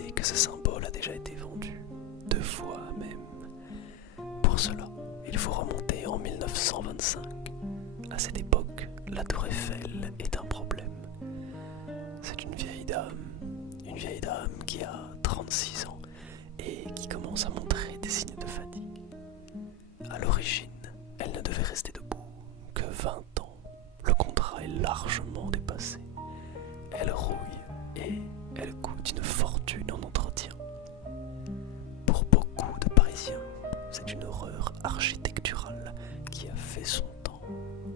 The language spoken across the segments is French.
préciser que ce symbole a déjà été vendu, 2 fois même. Pour cela, il faut remonter en 1925. À cette époque, la tour Eiffel est un problème. C'est une vieille dame qui a 36 ans et qui commence à montrer des signes de fatigue. À l'origine, elle ne devait rester debout que 20 ans. Le contrat est largement dépassé. Elle rouille et elle coûte une fortune en entretien. Pour beaucoup de Parisiens, c'est une horreur architecturale qui a fait son temps.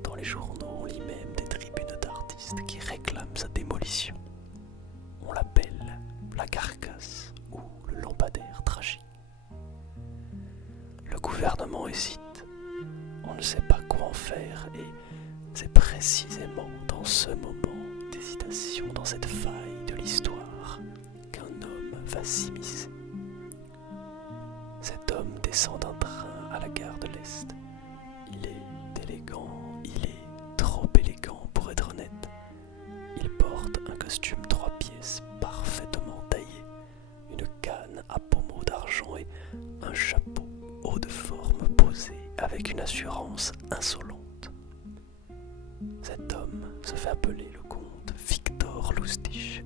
Dans les journaux, on lit même des tribunes d'artistes qui réclament sa démolition. On l'appelle la carcasse ou le lampadaire tragique. Le gouvernement hésite. On ne sait pas quoi en faire et c'est précisément dans ce moment d'hésitation, dans cette faille de l'histoire, qu'un homme va s'immiscer. Cet homme descend d'un train à la gare de l'Est. Il est élégant, il est trop élégant pour être honnête. Il porte un costume 3 pièces parfaitement taillé, une canne à pommeau d'argent et un chapeau haut de forme posé avec une assurance insolente. Cet homme se fait appeler le comte Victor Lustig.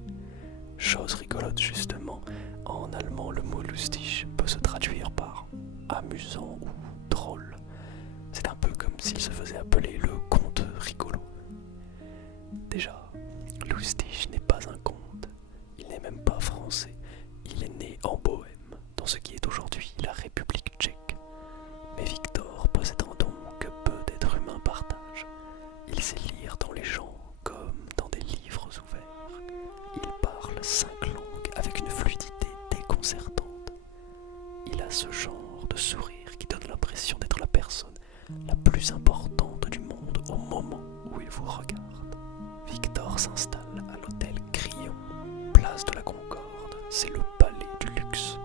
Chose rigolote justement, en allemand le mot lustig peut se traduire par amusant ou drôle. C'est un peu comme s'il se faisait appeler le comte rigolo. Déjà, Lustig n'est pas un comte, il n'est même pas français, il est né en Bohême, dans ce qui est aujourd'hui la République tchèque. Mais Victor possède un don que peu d'êtres humains partagent. Il sait lire dans les gens comme dans des livres ouverts. Il parle 5 langues avec une fluidité déconcertante. Il a ce genre de sourire qui donne l'impression d'être la personne la plus importante du monde au moment où il vous regarde. Victor s'installe à l'hôtel Crillon, place de la Concorde. C'est le palais du luxe.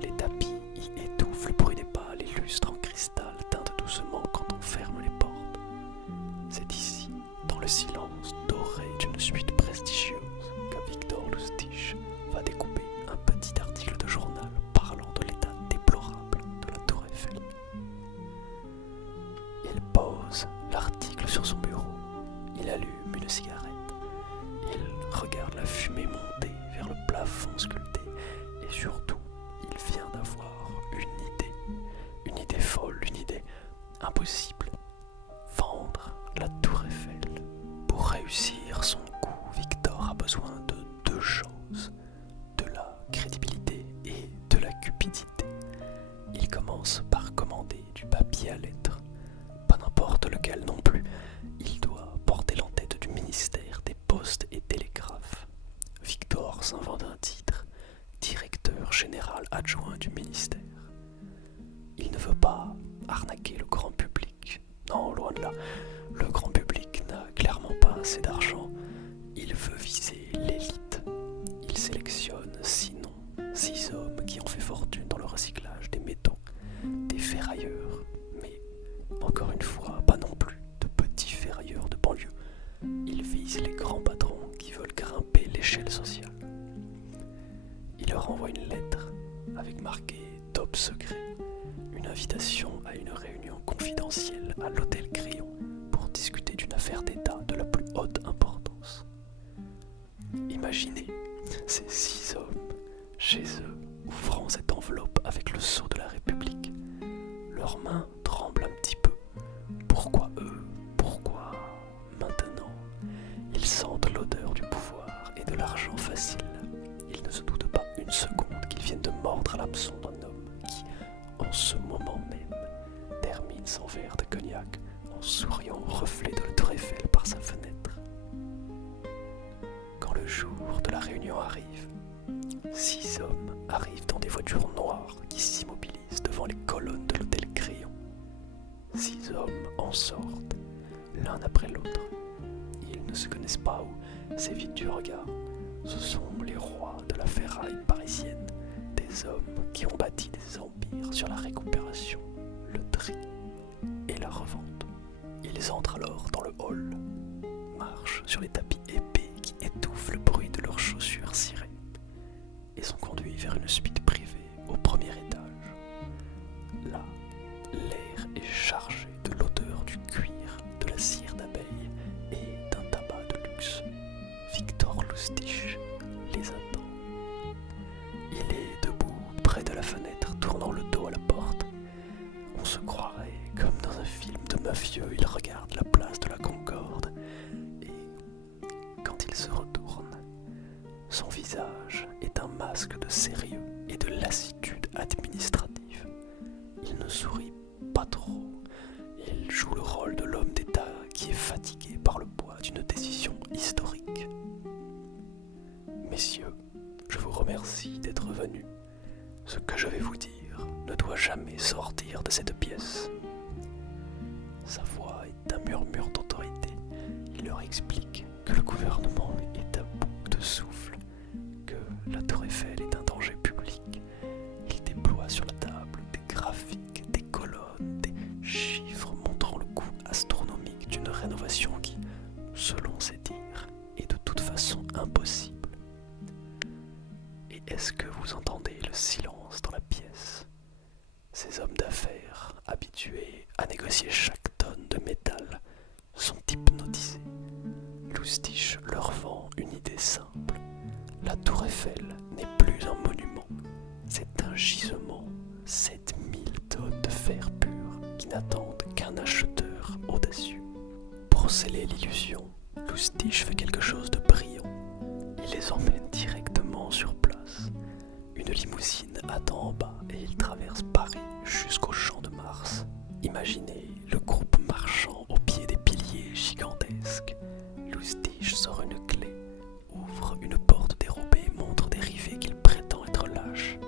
Les tapis y étouffent le bruit des pas, les lustres en cristal teintent doucement quand on ferme les portes. C'est ici, dans le silence doré d'une suite prestigieuse, que Victor Lustig va découper un petit article de journal parlant de l'état déplorable de la tour Eiffel. Il pose l'article sur son bureau, il allume une cigarette, il regarde la fumée monter vers le plafond sculpté et surtout, il vient d'avoir une idée folle, une idée impossible. Vendre la tour Eiffel. Pour réussir son coup, Victor a besoin de 2 choses, de la crédibilité et de la cupidité. Il commence par commander du papier à lettres, pas n'importe lequel non plus. Il doit porter l'en-tête du ministère des Postes et Télégraphes. Victor s'invente un titre, directeur général adjoint du ministère. Il ne veut pas arnaquer le grand public. Non, loin de là. Le grand public n'a clairement pas assez d'argent. Il veut viser l'élite. Il sélectionne 6 noms, 6 hommes qui ont fait fortune dans le recyclage des métaux, des ferrailleurs. Mais, encore une fois, pas non plus de petits ferrailleurs de banlieue. Il vise les grands patrons qui veulent grimper l'échelle sociale. Il leur envoie une lettre avec marqué « Top secret », une invitation à une réunion confidentielle à l'hôtel Crillon pour discuter d'une affaire d'État de la plus haute importance. Imaginez ces 6 hommes chez eux ouvrant cette enveloppe avec le sceau de la République. Leurs mains tremblent un petit peu. Pourquoi eux? Pourquoi maintenant? Ils sentent l'odeur du pouvoir et de l'argent facile. Ils ne se doutent pas une seconde qu'ils viennent de mordre à l'hameçon d'un homme qui, en ce moment même, termine son verre de cognac en souriant au reflet de la tour Eiffel par sa fenêtre. Quand le jour de la réunion arrive, 6 hommes arrivent dans des voitures noires qui s'immobilisent devant les colonnes de l'hôtel Crillon. 6 hommes en sortent, l'un après l'autre. Ils ne se connaissent pas ou s'évitent du regard. Ce sont les rois de la ferraille parisienne, des hommes qui ont bâti des empires sur la récupération, le tri et la revente. Ils entrent alors dans le hall, marchent sur les tapis épais qui étouffent le bruit de leurs chaussures cirées et sont conduits vers une suite privée au premier étage. Là, l'air est chargé de l'odeur du cuir, de la cire d'abeille et d'un tabac de luxe. Victor Lustig les attend. Il est debout près de la fenêtre, tournant le dos à la porte. On se croirait comme dans un film de mafieux. Il regarde la place de la Concorde et, quand il se retourne, son visage est un masque de sérieux et de lassitude administrative. Il ne sourit pas trop. Il joue le rôle de l'homme d'État qui est fatigué par le poids d'une décision historique. Messieurs, je vous remercie d'être venus. Ce que je vais vous dire ne doit jamais sortir de cette pièce. Sa voix est un murmure d'autorité. Il leur explique que le gouvernement est à bout de souffle, que la Tour Eiffel est un danger public. Il déploie sur la table des graphiques, des colonnes, des chiffres montrant le coût astronomique d'une rénovation qui, selon ses dires, est de toute façon impossible. Et est-ce que vous entendez le silence dans la pièce? Ces hommes d'affaires, habitués à négocier chaque tonne de métal, sont hypnotisés. Lustig leur vend une idée simple. La Tour Eiffel n'est plus un monument, c'est un gisement, 7000 tonnes de fer pur qui n'attendent qu'un acheteur audacieux. Pour sceller l'illusion, Lustig fait quelque chose de brillant. Il les emmène directement sur place. Une limousine attend en bas et il traverse Paris jusqu'au Champ de Mars. Imaginez le groupe marchant au pied des piliers gigantesques. Lustig sort une clé, ouvre une porte dérobée, montre des rivets qu'il prétend être lâches,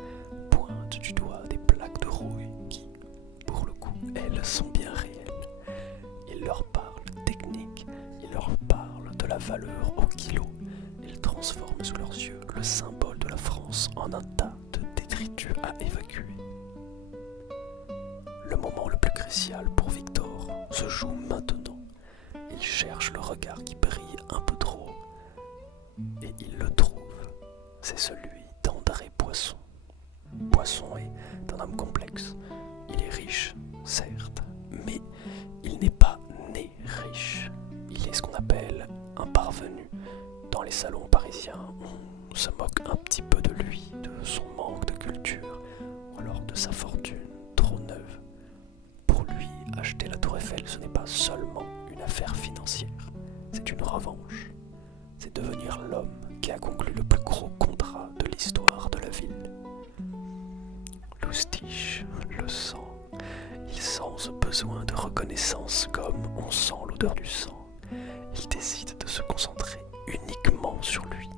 pointe du doigt des plaques de rouille qui, pour le coup, elles sont bien réelles. Il leur parle technique, il leur parle de la valeur au kilo. Il transforme sous leurs yeux le symbole de la France en un tas de détritus à évacuer. Le moment le plus crucial pour Victor se joue maintenant. Il cherche le regard qui brille un peu trop et il le trouve. C'est celui d'André Poisson. Poisson est un homme complexe. Il est riche, certes, mais il n'est pas né riche. Il est ce qu'on appelle un parvenu. Dans les salons parisiens, on se moque un petit peu de lui, de son manque de culture, ou alors de sa fortune trop neuve. Pour lui, acheter la Tour Eiffel, ce n'est pas seulement une affaire financière, c'est une revanche. C'est devenir l'homme qui a conclu le plus gros contrat de l'histoire de la ville. Lustig le sent. Il sent ce besoin de reconnaissance comme on sent l'odeur du sang. Il décide de se concentrer uniquement sur lui.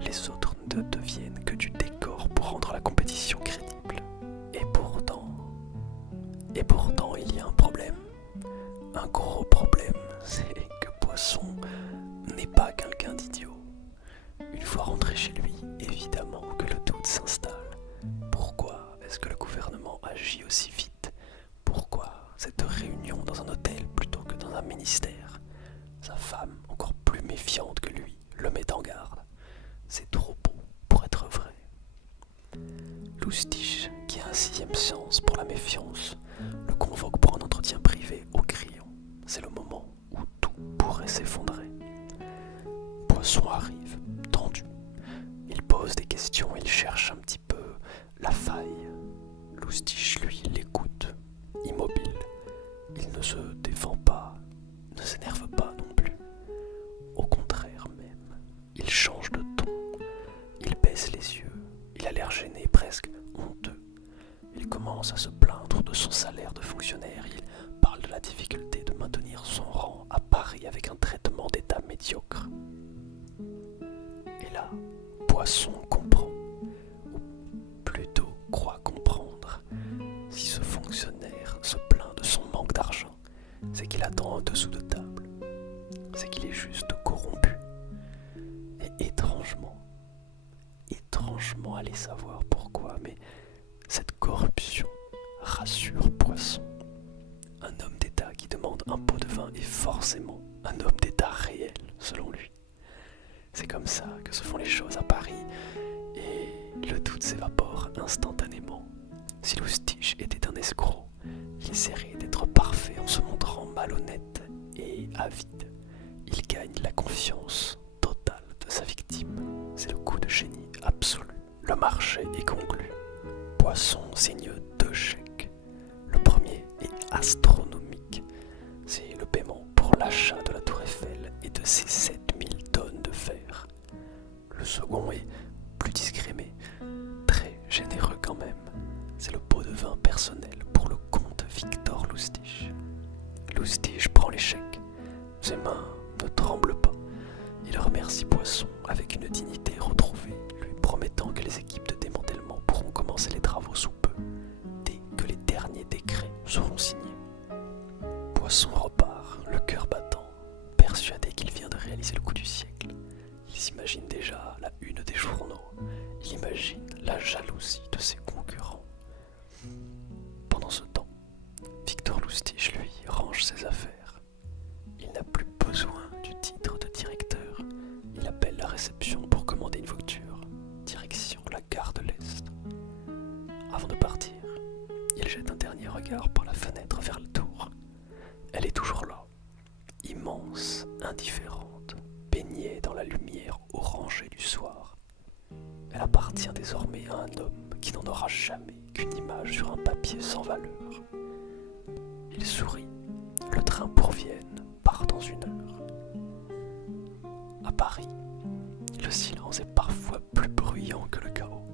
Les autres ne deviennent que du décor pour rendre la compétition crédible. Et pourtant, il y a un problème. Un gros problème, c'est que Poisson n'est pas quelqu'un d'idiot. Une fois rentré chez lui, évidemment que le doute s'installe. Pourquoi est-ce que le gouvernement agit aussi vite? Pourquoi cette réunion dans un hôtel plutôt que dans un ministère? Sa femme, encore plus méfiante que lui, le met en garde. C'est trop beau pour être vrai. Lustig, qui a un 6e sens pour la méfiance, le convoque pour un entretien privé au Crillon. C'est le moment où tout pourrait s'effondrer. Poisson arrive, tendu. Il pose des questions, il cherche un petit peu la faille. Lustig, lui, l'écoute, immobile. Il ne se défend pas, ne s'énerve pas non plus. Au contraire même, il change de ton. Il baisse les yeux, il a l'air gêné, presque honteux. Il commence à se plaindre de son salaire de fonctionnaire. Il parle de la difficulté de maintenir son rang à Paris avec un traitement d'État médiocre. Et là, Poisson comprend, ou plutôt croit comprendre. Si ce fonctionnaire se plaint de son manque d'argent, c'est qu'il attend en dessous de table. C'est qu'il est juste corrompu. Et étrangement, allez savoir pourquoi, mais cette corruption rassure Poisson. Un homme d'État qui demande un pot de vin est forcément un homme d'État réel, selon lui. C'est comme ça que se font les choses à Paris, et Le doute s'évapore instantanément. Si Loustiche était un escroc, il essaierait d'être parfait en se montrant malhonnête et avide. Il gagne la confiance totale de sa victime. C'est le coup de génie absolu. Le marché est conclu. Poisson signe 2 chèques. Le premier est astronomique. C'est le paiement pour l'achat de la Tour Eiffel et de ses 7000 tonnes de fer. Le second est plus discret mais très généreux quand même. C'est le pot de vin personnel pour le comte Victor Loustiche. Loustiche prend les chèques. Ses mains ne tremblent pas. Il remercie Poisson avec une dignité retrouvée, lui promettant que les équipes de démantèlement pourront commencer les travaux sous peu, dès que les derniers décrets seront signés. Poisson repart, le cœur battant, persuadé qu'il vient de réaliser le coup du siècle. Il s'imagine déjà la une des journaux. Il imagine la jalousie de ses concurrents. Pendant ce temps, Victor Loustiche, lui, range ses affaires. Il n'a plus besoin du titre de directeur. Il appelle la réception pour commander une voiture. Direction la gare de l'Est. Avant de partir, il jette un dernier regard par la fenêtre vers la tour. Elle est toujours là, immense, indifférente, baignée dans la lumière orangée du soir. Elle appartient désormais à un homme qui n'en aura jamais qu'une image sur un papier sans valeur. Il sourit. Le train pour Vienne part dans 1 heure. À Paris, le silence est parfois plus bruyant que le chaos.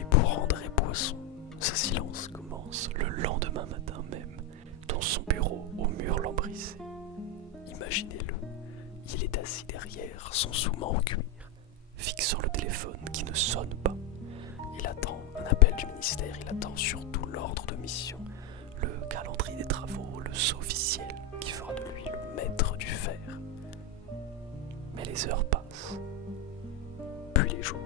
Et pour André Poisson, ce silence commence le lendemain matin même, dans son bureau au mur lambrissé. Imaginez-le, il est assis derrière son sous-main en cuir, fixant le téléphone qui ne sonne pas. Il attend un appel du ministère, il attend surtout l'ordre de mission, le calendrier des travaux, le sceau officiel qui fera de lui le maître du fer. Mais les heures passent, puis les jours.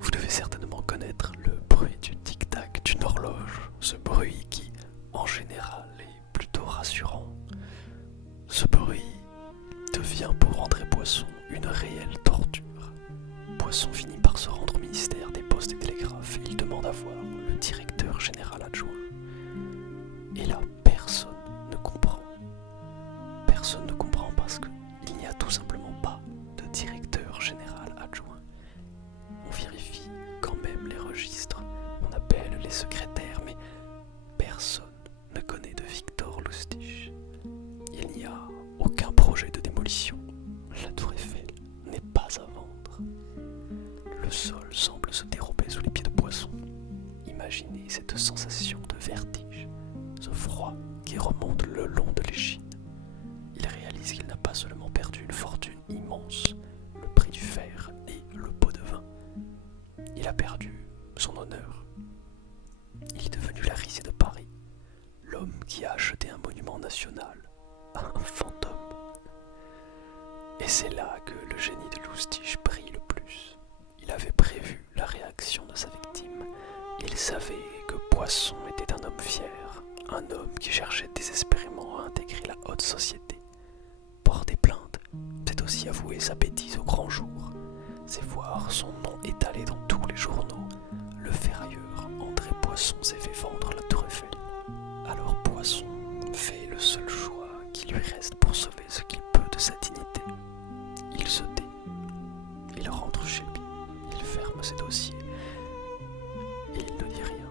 Vous devez certainement connaître le bruit du tic-tac d'une horloge, ce bruit qui, en général, est plutôt rassurant. Ce bruit devient pour André Poisson une réelle torture. Poisson finit par se rendre au ministère des Postes et Télégraphes et il demande à voir le directeur général adjoint. Et là, personne ne comprend. Personne ne comprend parce qu'il n'y a tout simplement pas de directeur général adjoint. On vérifie quand même les registres, on appelle les secrétaires, mais personne ne connaît de Victor Loustiche. Il n'y a aucun projet de démolition. La Tour Eiffel n'est pas à vendre. Le sol semble se dérober sous les pieds de Poisson. Imaginez cette sensation de vertige, ce froid qui remonte le long de l'échine. Il réalise qu'il n'a pas seulement perdu une fortune immense, le prix du fer et le pot de vin. Il a perdu son honneur. Il est devenu la risée de Paris, l'homme qui a acheté un monument national à un fantôme. Et c'est là que le génie de Loustiche brille le plus. Il avait prévu la réaction de sa victime. Il savait que Poisson était un homme fier, un homme qui cherchait désespérément à intégrer la haute société. Porter plainte, c'est aussi avouer sa bêtise au grand jour. C'est voir son nom étalé dans tous les journaux. Le ferrailleur André Poisson s'est fait vendre la Tour Eiffel. Alors Poisson fait le seul choix qui lui reste pour sauver ce qu'il peut de sa dignité. Il se tait. Il rentre chez lui. Il ferme ses dossiers. Et il ne dit rien.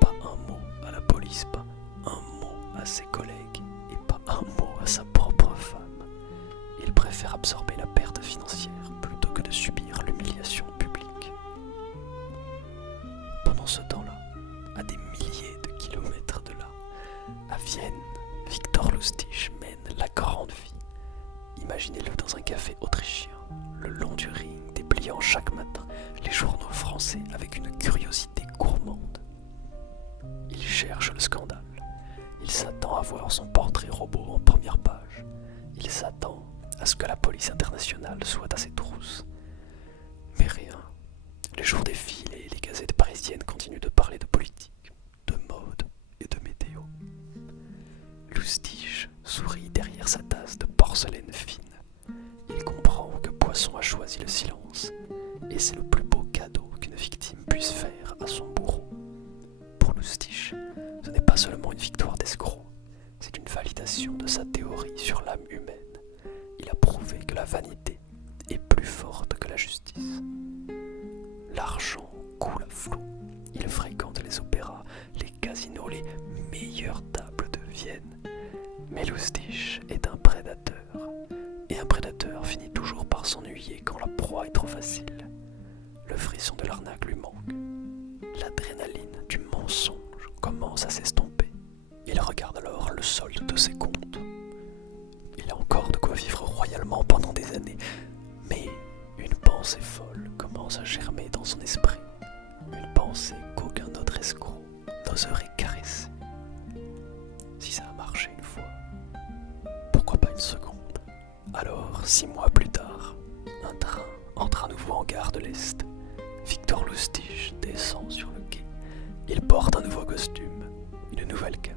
Pas un mot à la police, pas un mot à ses collègues et pas un mot à sa propre femme. Il préfère absorber la perte financière plutôt que de subir l'humiliation publique. Pendant ce temps-là, à des milliers de kilomètres de là, à Vienne, Victor Loustiche mène la grande vie. Imaginez-le dans un café autrichien, le long du Ring, dépliant chaque matin les journaux français avec une curiosité gourmande. Il cherche le scandale. Il s'attend à voir son portrait robot en première page. Il s'attend à ce que la police internationale soit à ses trousses. Mais rien. Les jours défilent et les gazettes parisiennes continuent de parler de politique, de mode et de météo. Loustiche sourit derrière sa tasse de porcelaine fine. Il comprend que Poisson a choisi le silence, et c'est le plus beau cadeau vanité est plus forte que la justice. L'argent coule à flot. Il fréquente les opéras, les casinos, les meilleures tables de Vienne. Mais Lustig est un prédateur. Et un prédateur finit toujours par s'ennuyer quand la proie est trop facile. Le frisson de l'arnaque lui manque. L'adrénaline du mensonge commence à s'estomper. Il regarde alors le solde de ses comptes. Il a encore de quoi vivre royalement pendant des années, mais une pensée folle commence à germer dans son esprit. Une pensée qu'aucun autre escroc n'oserait caresser. Si ça a marché une fois, pourquoi pas une seconde? Alors, 6 mois plus tard, un train entre à nouveau en gare de l'Est. Victor Lustig descend sur le quai. Il porte un nouveau costume, une nouvelle canne.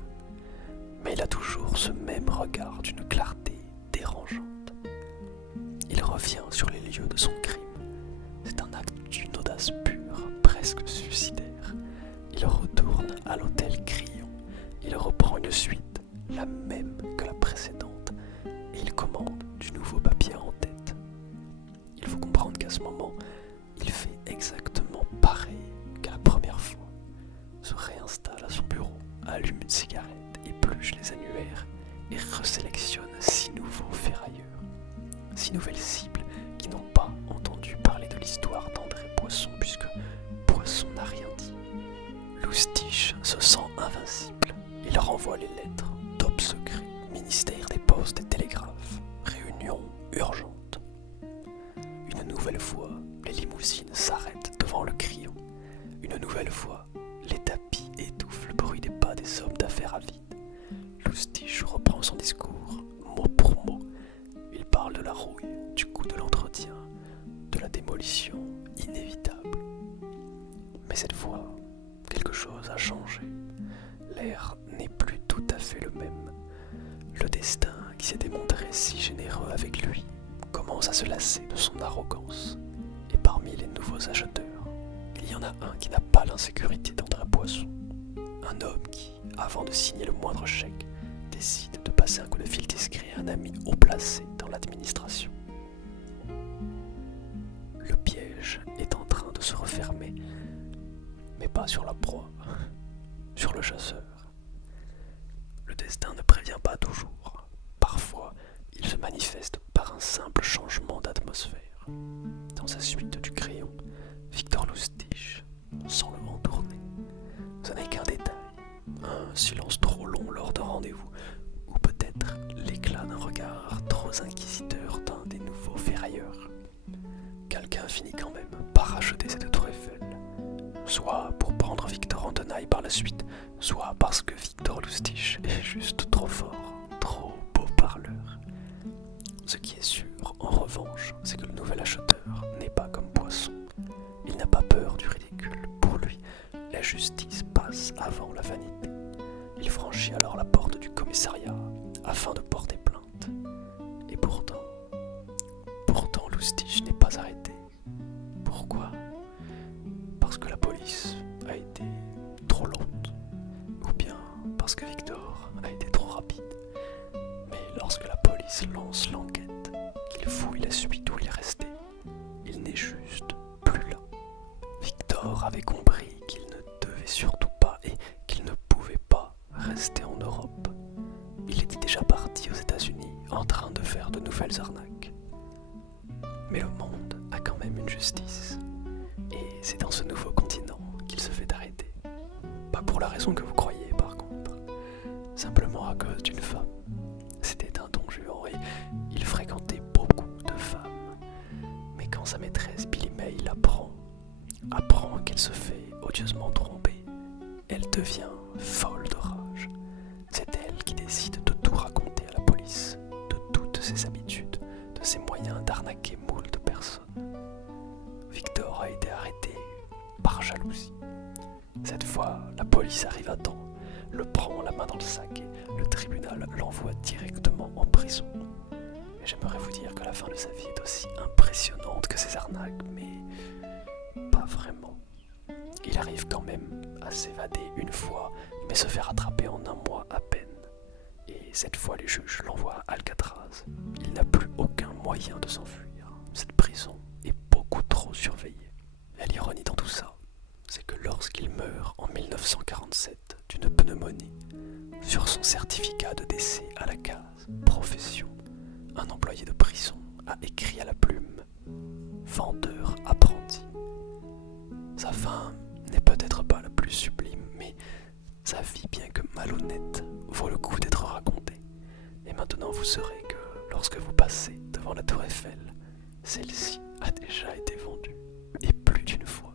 Mais il a toujours ce même regard d'une clarté dérangeante. Il revient sur les lieux de son crime. C'est un acte d'une audace pure, presque suicidaire. Il retourne à l'hôtel Crillon. Il reprend une suite, la même que la précédente, et il commande du nouveau papier en tête. Il faut comprendre qu'à ce moment, il fait exactement pareil qu'à la première fois. Se réinstalle à son bureau, allume une cigarette, épluche les annuaires et resélectionne 6 nouveaux ferrailleurs. 6 nouvelles cibles qui n'ont pas entendu parler de l'histoire d'André Poisson puisque Poisson n'a rien dit. Lustig se sent invincible. Il renvoie les lettres, top secret, ministère des postes et télégraphes, réunion urgente. Une nouvelle fois, les limousines s'arrêtent devant le Crillon. Une nouvelle fois, les tapis étouffent le bruit des pas des hommes d'affaires avides. Lustig reprend son discours, mot pour mot. Il parle de la rouille, du coût de l'entretien, de la démolition inévitable. Mais cette fois, quelque chose a changé. L'air n'est plus tout à fait le même. Le destin, qui s'était montré si généreux avec lui, commence à se lasser de son arrogance. Et parmi les nouveaux acheteurs, il y en a un qui n'a pas l'insécurité d'André Poisson. Un homme qui, avant de signer le moindre chèque, décide de passer un coup de fil discret à un ami haut placé dans l'administration. Le piège est en train de se refermer, mais pas sur la proie, sur le chasseur. Le destin ne prévient pas toujours. Parfois, il se manifeste par un simple changement d'atmosphère. Dans sa suite du Crayon, Victor Lustig sent le vent tourner. Ce n'est qu'un détail, un silence trop long lors d'un rendez-vous, ou peut-être l'éclat d'un regard trop inquisiteur d'un des nouveaux ferrailleurs. Quelqu'un finit quand même par racheter cette tour Eiffel, soit pour prendre Victor en tenaille par la suite, soit parce que Victor Lustig est juste trop fort, trop beau parleur. Ce qui est sûr, en revanche, c'est que le nouvel acheteur n'est pas comme Poisson. Il n'a pas peur du ridicule. Pour lui, la justice passe avant la vanité. Il franchit alors la porte du commissariat afin de porter plainte. Et pourtant Lustig n'est pas arrêté. Pourquoi? Parce que la police a été trop lente, ou bien parce que Victor a été trop rapide. Mais lorsque la police lance l'enquête, qu'il fouille la suite où il est resté, il n'est juste plus là. Victor avait compris qu'il ne devait surtout pas et qu'il ne pouvait pas rester en Europe. Il était déjà parti aux États-Unis en train de faire de nouvelles arnaques. Mais le monde a quand même une justice. Et c'est dans ce nouveau continent qu'il se fait arrêter. Pas pour la raison que vous croyez par contre. Simplement à cause d'une femme. C'était un don Juan et il fréquentait beaucoup de femmes. Mais quand sa maîtresse Billy May apprend qu'elle se fait odieusement tromper, elle devient folle de rage. C'est elle qui décide de tout raconter à la police, de toutes ses habitudes, de ses moyens d'arnaquer moult personnes. Victor a été arrêté par jalousie. Cette fois, la police arrive à temps, le prend la main dans le sac et le tribunal l'envoie directement en prison. Et j'aimerais vous dire que la fin de sa vie est aussi impressionnante que ses arnaques, mais pas vraiment. Il arrive quand même à s'évader une fois, mais se fait rattraper en un mois à peine. Et cette fois, les juges l'envoient à Alcatraz. Il n'a plus aucun moyen moyen de s'enfuir. Cette prison est beaucoup trop surveillée. Et l'ironie dans tout ça, c'est que lorsqu'il meurt en 1947 d'une pneumonie, sur son certificat de décès à la case profession, un employé de prison a écrit à la plume « vendeur apprenti ». Sa fin n'est peut-être pas la plus sublime, mais sa vie, bien que malhonnête, vaut le coup d'être racontée. Et maintenant vous saurez que lorsque vous passez devant la tour Eiffel, celle-ci a déjà été vendue, et plus d'une fois.